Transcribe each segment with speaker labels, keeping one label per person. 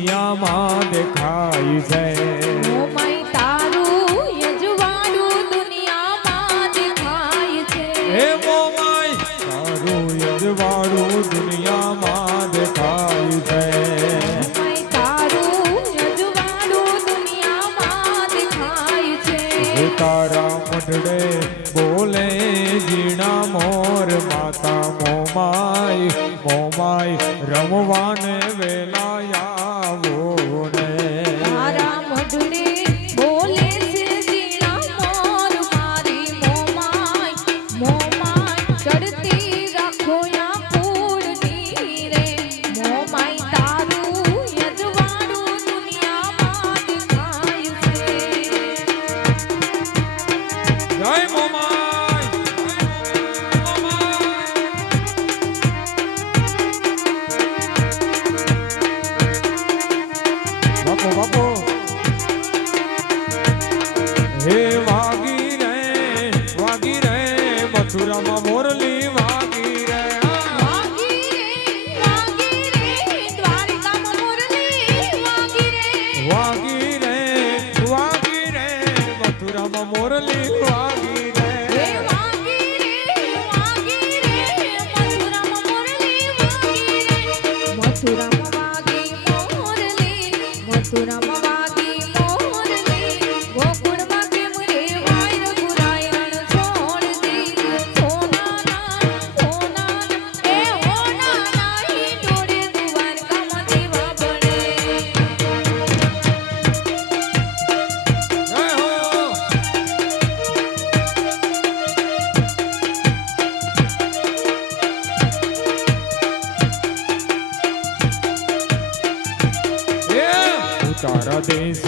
Speaker 1: દુનિયામાં
Speaker 2: દેખાય છે
Speaker 1: દુનિયામાં દેખાય છે
Speaker 2: એ મોમાઈ બોલે જીણા મોર માતા મોમાય મોમાઈ રમવાને সারা দেশ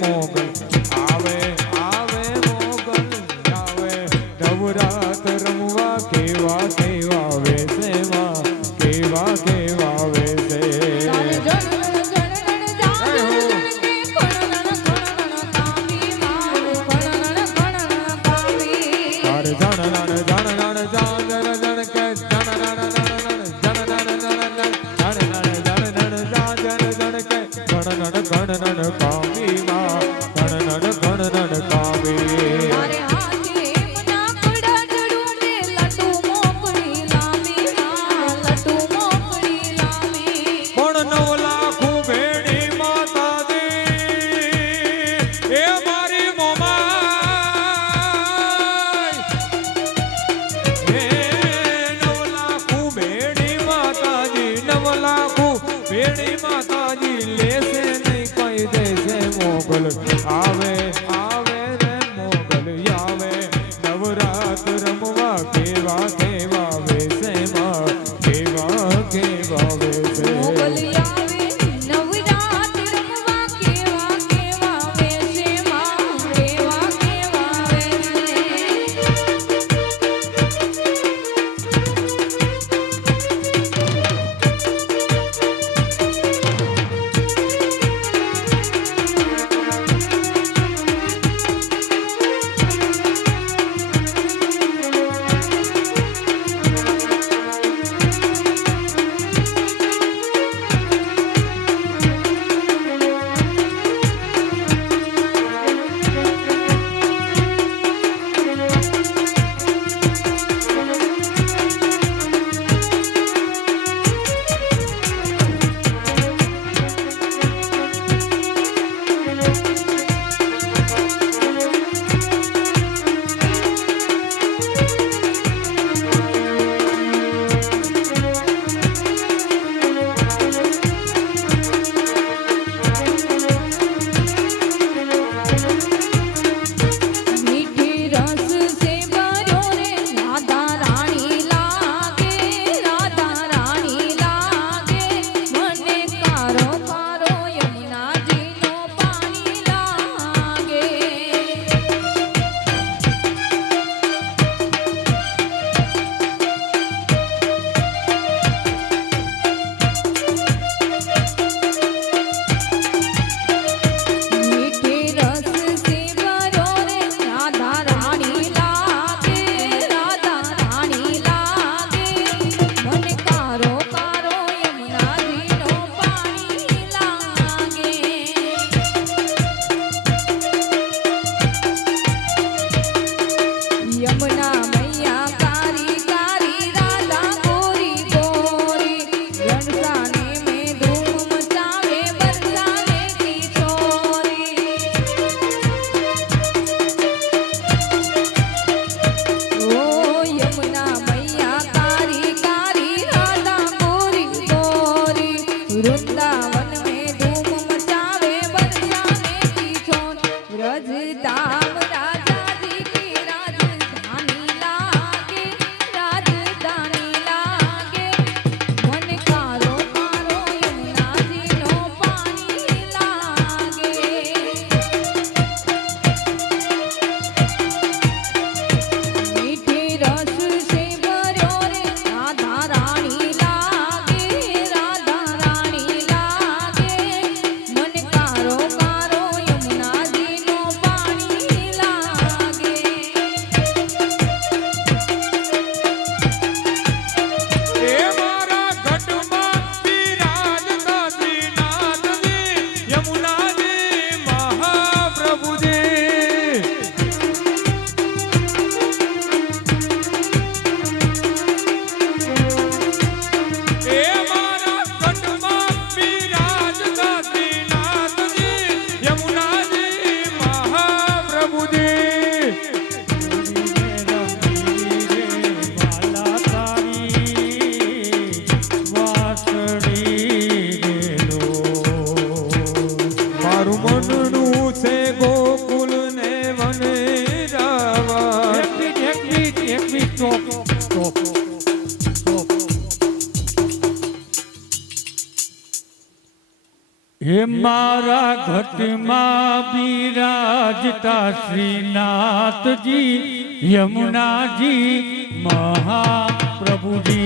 Speaker 2: woman. મનનું છે ગોકુલ ને વને જાવા.
Speaker 3: હે મારા ઘટમાં બિરાજતા શ્રીનાથજી યમુનાજી મહાપ્રભુજી.